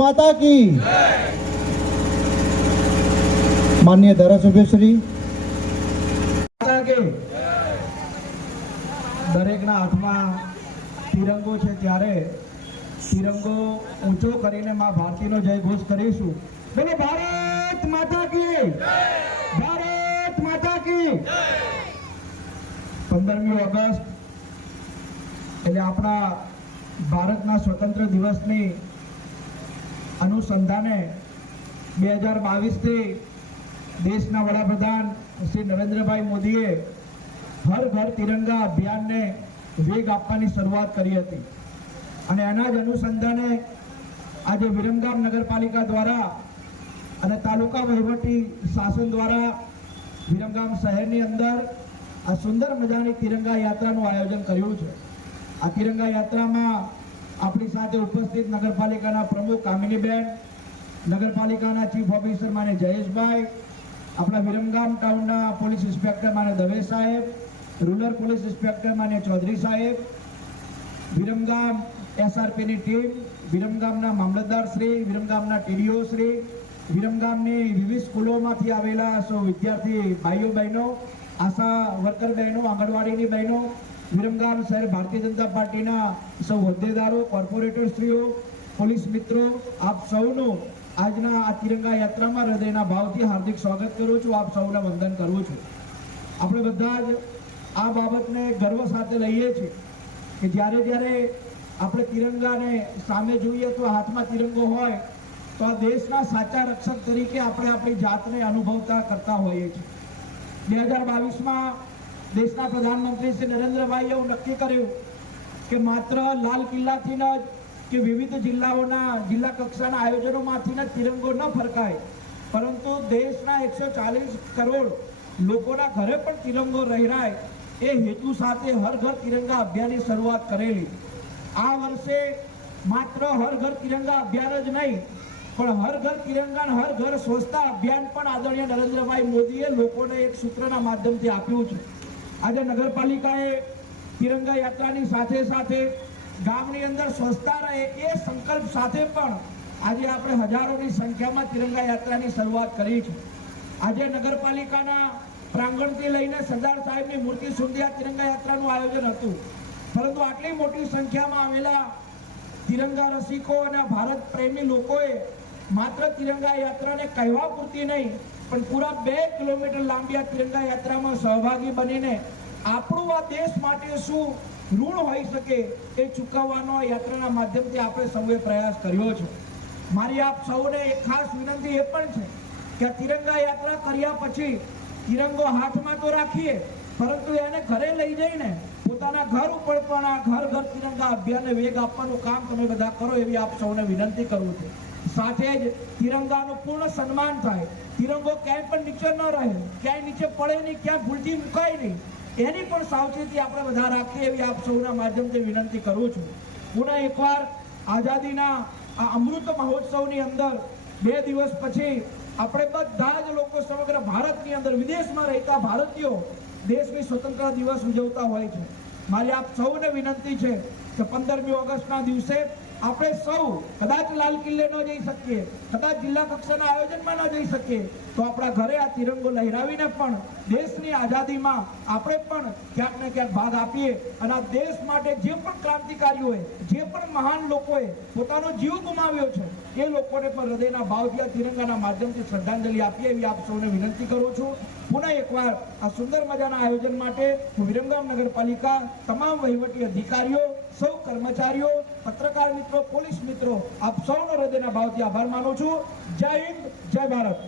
माता की। माननीय धारासभ्य श्री દરેકના હાથમાં તિરંગો છે ત્યારે તિરંગો ઊંચો કરીને માં ભારતીનો જય ઘોષ કરીશું. બોલો ભારત માતા કી, ભારત માતા કી. 15મી ઓગસ્ટ એટલે આપણા ભારતના સ્વતંત્ર દિવસની અનુસંધાને 2022 થી દેશના વડાપ્રધાન શ્રી નરેન્દ્રભાઈ મોદીએ હર ઘર તિરંગા અભિયાનને વેગ આપવાની શરૂઆત કરી હતી અને એના જ અનુસંધાને આજે વિરમગામ નગરપાલિકા દ્વારા અને તાલુકા વહીવટી શાસન દ્વારા વિરમગામ શહેરની અંદર આ સુંદર મજાની તિરંગા યાત્રાનું આયોજન કર્યું છે. આ તિરંગા યાત્રામાં આપણી સાથે ઉપસ્થિત નગરપાલિકાના પ્રમુખ કામિનીબેન, નગરપાલિકાના ચીફ ઓફિસર માને જયેશભાઈ, આપણા વિરમગામ ટાઉનના પોલીસ ઇન્સ્પેક્ટર માને દવે સાહેબ, રૂરલ પોલીસ ઇન્સ્પેક્ટર માને ચૌધરી સાહેબ, વિરમગામ એસઆરપીની ટીમ, વિરમગામના મામલતદાર શ્રી, વિરમગામના ટીડીઓ શ્રી, વિરમગામની વિવિધ સ્કૂલોમાંથી આવેલા સૌ વિદ્યાર્થી ભાઈઓ બહેનો, આશા વર્કર બહેનો, આંગણવાડીની બહેનો, વિરમગામ શહેર ભારતીય જનતા પાર્ટીના સૌ હોદ્દેદારો, કોર્પોરેટરશ્રીઓ, પોલીસ મિત્રો, આપ સૌનું આજના આ તિરંગા યાત્રામાં હૃદયના ભાવથી હાર્દિક સ્વાગત કરું છું. આપ સૌને વંદન કરું છું. આપણે બધા જ આ બાબતને ગર્વ સાથે લઈએ છીએ કે જ્યારે જ્યારે આપણે તિરંગાને સામે જોઈએ તો હાથમાં તિરંગો હોય તો આ દેશના સાચા રક્ષક તરીકે આપણે આપણી જાતને અનુભવતા કરતા હોઈએ છીએ. 2022માં દેશના પ્રધાનમંત્રી શ્રી નરેન્દ્રભાઈએ એવું નક્કી કર્યું કે માત્ર લાલ કિલ્લાથી જ કે વિવિધ જિલ્લાઓના જિલ્લા કક્ષાના આયોજનોમાંથી જ તિરંગો ન ફરકાય, પરંતુ દેશના 140 કરોડ લોકોના ઘરે પણ તિરંગો લહેરાય એ હેતુ સાથે હર ઘર તિરંગા અભિયાનની શરૂઆત કરેલી. આ વર્ષે માત્ર હર ઘર તિરંગા અભિયાન જ નહીં પણ હર ઘર તિરંગા હર ઘર સ્વચ્છતા અભિયાન પણ આદરણીય નરેન્દ્રભાઈ મોદીએ લોકોને એક સૂત્રના માધ્યમથી આપ્યું છે. આજે નગરપાલિકાએ તિરંગા યાત્રાની સાથે સાથે ગામની અંદર સ્વચ્છતા રહે એ સંકલ્પ સાથે પણ આજે આપણે હજારોની સંખ્યામાં તિરંગા યાત્રાની શરૂઆત કરી છે. આજે નગરપાલિકાના પ્રાંગણથી લઈને સરદાર સાહેબની મૂર્તિ સુધી આ તિરંગા યાત્રાનું આયોજન હતું, પરંતુ આટલી મોટી સંખ્યામાં આવેલા તિરંગા રસિકો અને ભારત પ્રેમી લોકોએ માત્ર તિરંગા યાત્રાને કહેવા પૂરતી નહીં પણ પૂરા 2 કિલોમીટર લાંબી આ તિરંગા યાત્રામાં સહભાગી બનીને આપણું આ દેશ માટે શું ઋણ હોઈ શકે એ ચૂકવવાનો યાત્રાના માધ્યમથી આપણે સૌએ પ્રયાસ કર્યો છે. મારી આપ સૌને એક ખાસ વિનંતી એ પણ છે કે આ તિરંગા યાત્રા કર્યા પછી તિરંગો હાથમાં તો રાખીએ પરંતુ એને ઘરે લઈ જઈને પોતાના ઘર ઉપર પણ આ ઘર ઘર તિરંગા અભિયાનને વેગ આપવાનું કામ તમે બધા કરો એવી આપ સૌને વિનંતી કરું છું. સાથે જ તિરંગાનું પૂર્ણ સન્માન થાય, તિરંગો ક્યાંય પણ નીચે ન રહે, ક્યાંય નીચે પડે નહીં, ક્યાંય ભૂલથી મુકાય નહીં, એની પણ સાવચેતી આપણે બધા રાખીએ એવી આપ સૌના માધ્યમથી વિનંતી કરું છું. પુનઃ એકવાર આઝાદીના આ અમૃત મહોત્સવની અંદર 2 દિવસ પછી આપણે બધા જ લોકો સમગ્ર ભારતની અંદર વિદેશમાં રહેતા ભારતીયો દેશની સ્વતંત્રતા દિવસ ઉજવતા હોય છે. મારી આપ સૌને વિનંતી છે કે 15મી ઓગસ્ટના દિવસે આપણે સૌ કદાચ લાલ કિલ્લે ન જઈ શકીએ, કદાચ જિલ્લા કક્ષાના આયોજનમાં ન જઈ શકીએ તો આપણા ઘરે આ તિરંગો લહેરાવીને પણ દેશની આઝાદીમાં આપણે પણ ક્યાંક ને ક્યાંક ભાગ આપીએ અને આ દેશ માટે જે પણ ક્રાંતિકારીઓએ, જે પણ મહાન લોકોએ પોતાનો જીવ ગુમાવ્યો છે એ લોકોને પણ હૃદયના ભાવથી આ તિરંગાના માધ્યમથી શ્રદ્ધાંજલિ આપીએ એવી આપ સૌને વિનંતી કરું છું. પુનઃ એકવાર આ સુંદર મજાના આયોજન માટે હું વિરમગામ નગરપાલિકા તમામ વહીવટી અધિકારીઓ, સૌ કર્મચારીઓ, પત્રકાર મિત્રો, પોલીસ મિત્રો આપ સૌનો હૃદયના ભાવથી આભાર માનું છું. જય હિન્દ, જય ભારત.